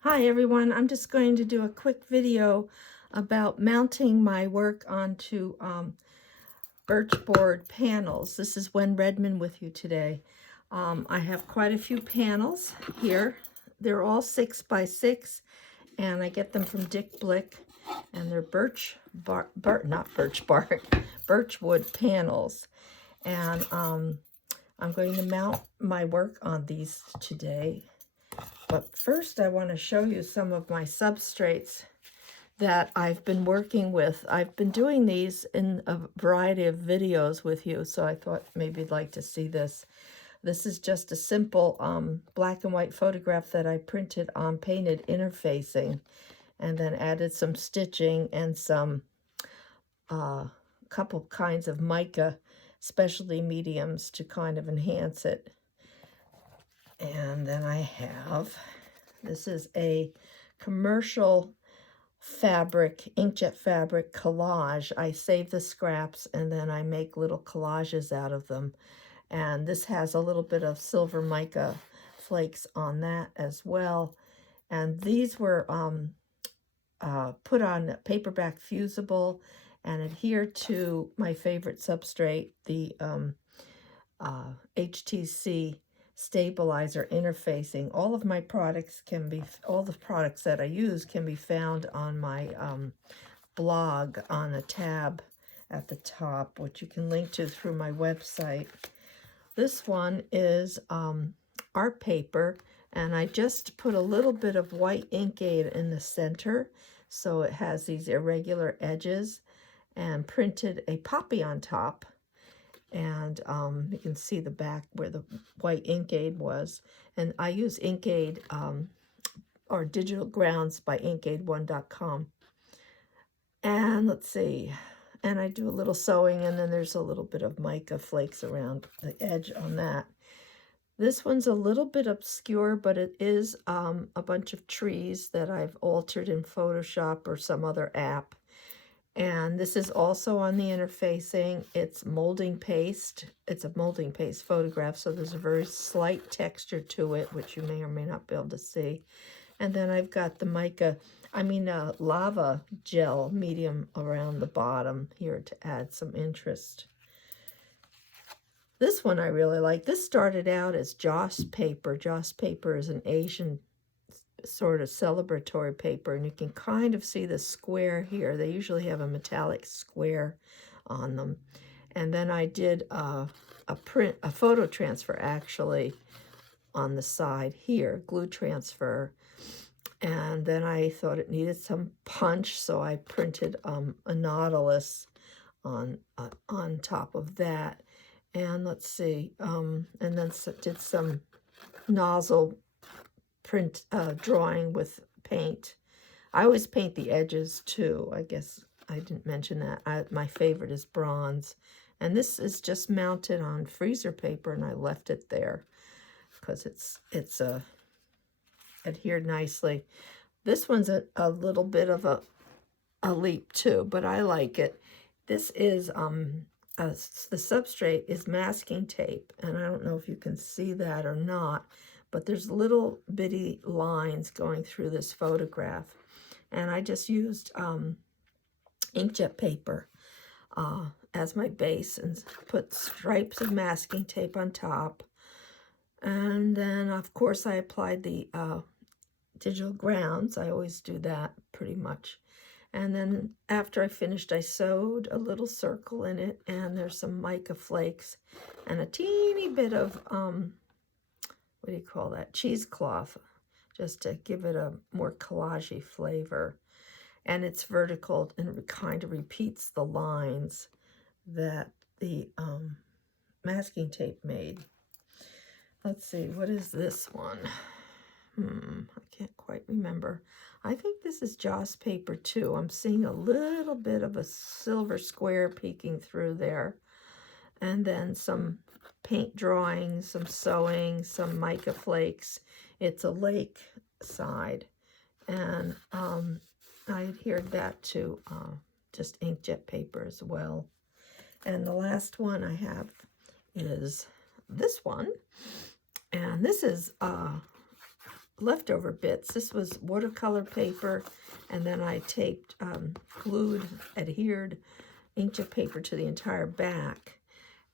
Hi everyone, I'm just going to do a quick video about mounting my work onto birch board panels. This is Wen Redmond with you today. I have quite a few panels here. They're all 6 by 6 and I get them from Dick Blick, and they're birchwood panels. And I'm going to mount my work on these today. But first I want to show you some of my substrates that I've been working with. I've been doing these in a variety of videos with you, so I thought maybe you'd like to see this. This is just a simple black and white photograph that I printed on painted interfacing and then added some stitching and some couple kinds of mica specialty mediums to kind of enhance it. And then I have, this is a commercial fabric, inkjet fabric collage. I save the scraps and then I make little collages out of them. And this has a little bit of silver mica flakes on that as well. And these were put on paperback fusible and adhere to my favorite substrate, the HTC stabilizer interfacing. All of my products all the products that I use can be found on my blog on a tab at the top, which you can link to through my website. This one is art paper, and I just put a little bit of white ink aid in the center so it has these irregular edges, and printed a poppy on top. And you can see the back where the white ink aid was. And I use ink aid or digital grounds by inkaid1.com. And let's see, and I do a little sewing, and then there's a little bit of mica flakes around the edge on that. This one's a little bit obscure, but it is a bunch of trees that I've altered in Photoshop or some other app. And this is also on the interfacing. It's molding paste. It's a molding paste photograph, so there's a very slight texture to it, which you may or may not be able to see. And then I've got the lava gel medium around the bottom here to add some interest. This one I really like. This started out as Joss paper. Joss paper is an Asian sort of celebratory paper, and you can kind of see the square here. They usually have a metallic square on them. And then I did a photo transfer actually on the side here, glue transfer. And then I thought it needed some punch, so I printed a nautilus on top of that. And let's see, and then did some nozzle print drawing with paint. I always paint the edges too. I guess I didn't mention that. My favorite is bronze. And this is just mounted on freezer paper, and I left it there because it's adhered nicely. This one's a little bit of a leap too, but I like it. This is the substrate is masking tape, and I don't know if you can see that or not, but there's little bitty lines going through this photograph. And I just used inkjet paper as my base and put stripes of masking tape on top. And then, of course, I applied the digital grounds. I always do that pretty much. And then after I finished, I sewed a little circle in it, and there's some mica flakes and a teeny bit of what do you call that? Cheesecloth, just to give it a more collagey flavor. And it's vertical, and it kind of repeats the lines that the masking tape made. Let's see, what is this one? I can't quite remember. I think this is Joss paper too. I'm seeing a little bit of a silver square peeking through there. And then some paint drawing, some sewing, some mica flakes. It's a lake side. And I adhered that to just inkjet paper as well. And the last one I have is this one. And this is leftover bits. This was watercolor paper, and then I taped, glued, adhered inkjet paper to the entire back.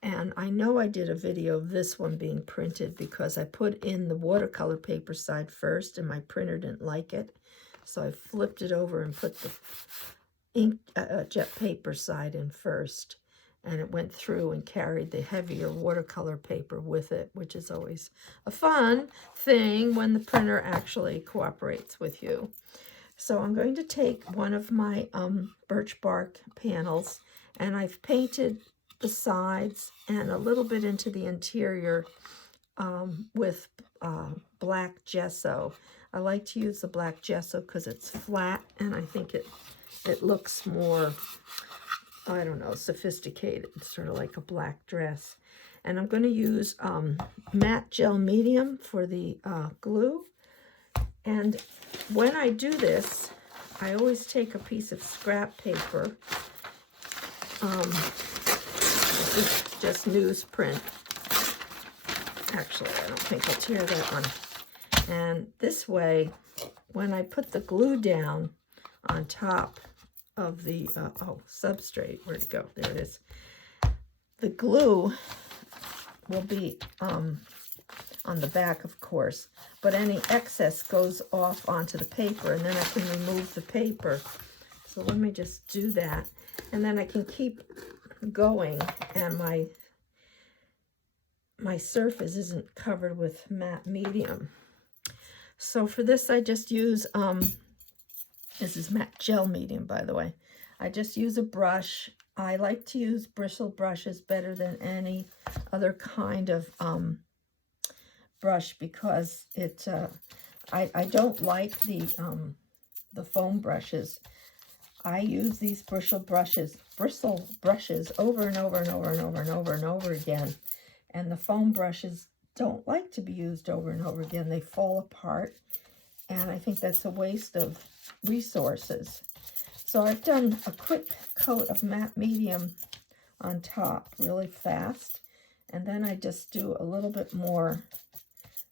And I know I did a video of this one being printed because I put in the watercolor paper side first and my printer didn't like it. So I flipped it over and put the jet paper side in first. And it went through and carried the heavier watercolor paper with it, which is always a fun thing when the printer actually cooperates with you. So I'm going to take one of my birch bark panels, and I've painted the sides and a little bit into the interior with black gesso. I like to use the black gesso because it's flat, and I think it looks more, I don't know, sophisticated, sort of like a black dress. And I'm going to use matte gel medium for the glue. And when I do this, I always take a piece of scrap paper. This is just newsprint. Actually, I don't think I'll tear that one. And this way, when I put the glue down on top of the substrate, where'd it go? There it is. The glue will be on the back, of course, but any excess goes off onto the paper, and then I can remove the paper. So let me just do that, and then I can keep going, and my surface isn't covered with matte medium. So for this, I just use this is matte gel medium, by the way. I just use a brush. I like to use bristle brushes better than any other kind of brush because it I don't like the foam brushes. I use these bristle brushes over and over and over and over and over and over again, and the foam brushes don't like to be used over and over again. They fall apart, and I think that's a waste of resources. So I've done a quick coat of matte medium on top really fast, and then I just do a little bit more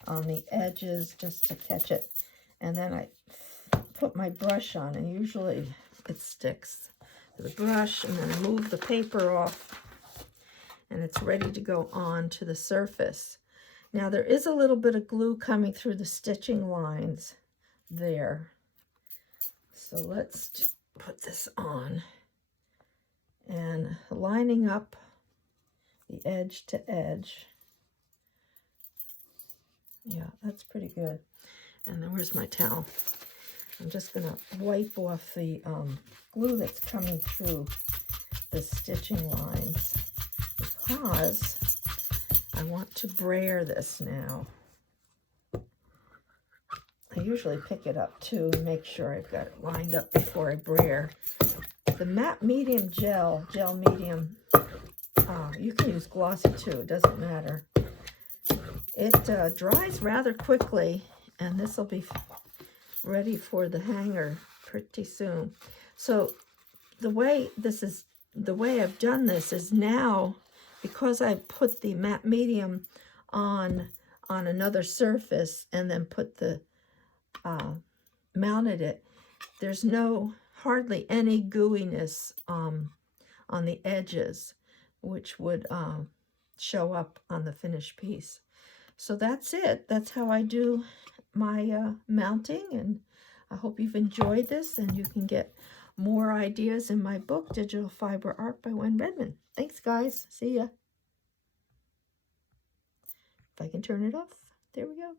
on the edges just to catch it, and then I put my brush on, and usually it sticks to the brush, and then I move the paper off, and it's ready to go on to the surface. Now there is a little bit of glue coming through the stitching lines there, so let's put this on, and lining up the edge to edge. Yeah, that's pretty good. And then where's my towel? I'm just going to wipe off the glue that's coming through the stitching lines because I want to brayer this now. I usually pick it up too and make sure I've got it lined up before I brayer. The matte medium gel medium, you can use glossy too, it doesn't matter. It dries rather quickly, and this will be ready for the hanger pretty soon. So the way I've done this is now, because I put the matte medium on another surface and then put the mounted it, there's hardly any gooiness on the edges, which would show up on the finished piece. So that's it. That's how I do my mounting, and I hope you've enjoyed this, and you can get more ideas in my book, Digital Fiber Art by Wen Redmond. Thanks, guys. See ya. If I can turn it off. There we go.